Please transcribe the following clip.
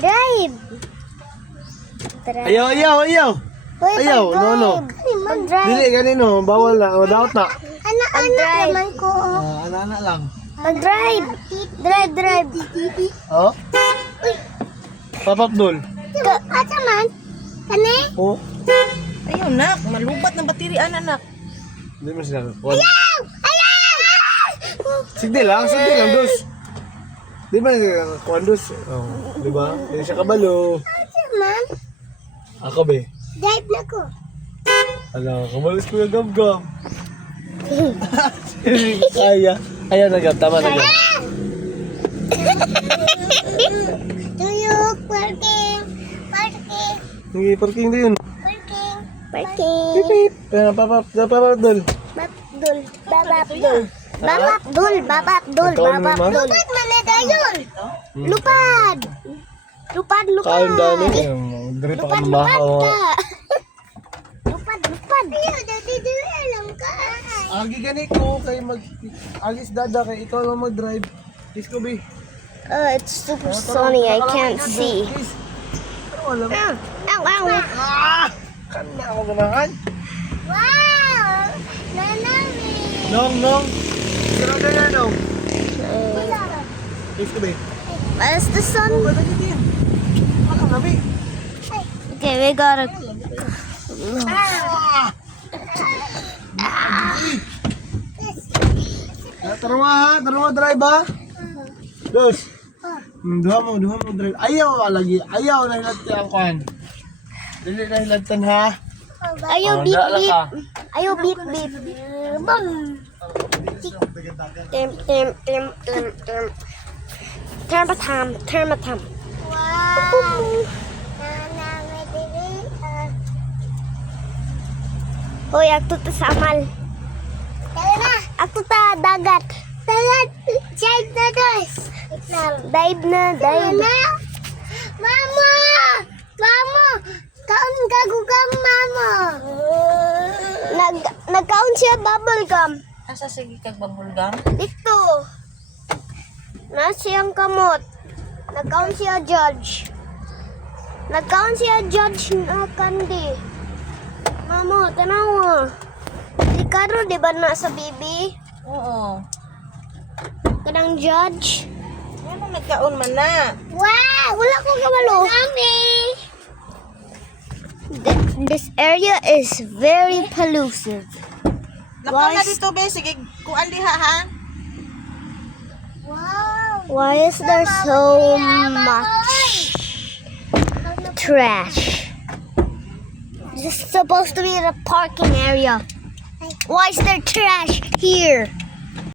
Drive. Ayaw. Ayaw, no. Mag-drive. Dili, ganino. Bawal na. Daot na. Anak-anak naman ko. Anak lang. Mag-drive. Drive. Oh? Papapdol. Asa man? Kani? Oh? Ayun, nak. Malubat ng bateri, anak. Hindi mo sila. Sige lang, dos. Di ba dos? Oh, di ba? Hindi siya kabalo. Asa man? Ako be. Drive na ko. Ala, kabalo si Kuya Gab-Gab. Kaya. Ayan na Gab, tama na Gab. Tuyok, parking. Hindi, parking din. Parking. Pip. Papapdol. Babapdul. Lupad man na dayon. Lupad. Kain dami. Dari pa kang baho. Lupad. Ayaw, dati lang ka. Agi gani ko kay agis dada kay ikaw lang mag-drive. Please ko be. It's super sunny. I can't see. Wala ba? Kana ako ganahan. Wow! Nanami! Nong. Sino na yan, Nong? Please ko be. Where's the sun? Wala na be. Okay, we got it. Tarawa drive ha. Dos. Duha mo drive. Ayaw lagi. Ayaw na hilatan ang kuhan. Dili na hilatan ha. Ayaw, beep. Ayaw, beep. Bum! Termatam. Wow! Nanami dili. Hoy, akto ta sa amal. Tara na! Akto ta dagat. Dive na dos. Dive na. Mama! Kaon gagugam, mama. Nagkaon siya bubble gum. Asa sige kag babulgam? Dito. Nasiyang kamot. Nagkaon siya judge. Na candy. Mama, tanawa. Di karo, di ba na sa bibi? Oo. Kanang judge. Ano nagkaon man na? Wow! Wala ko kabalo. Mami! This area is very polluted. Lakaw na dito, be. Sige, kuan diha, ha? Wow! Why is there so much trash? This is supposed to be the parking area. Why is there trash here?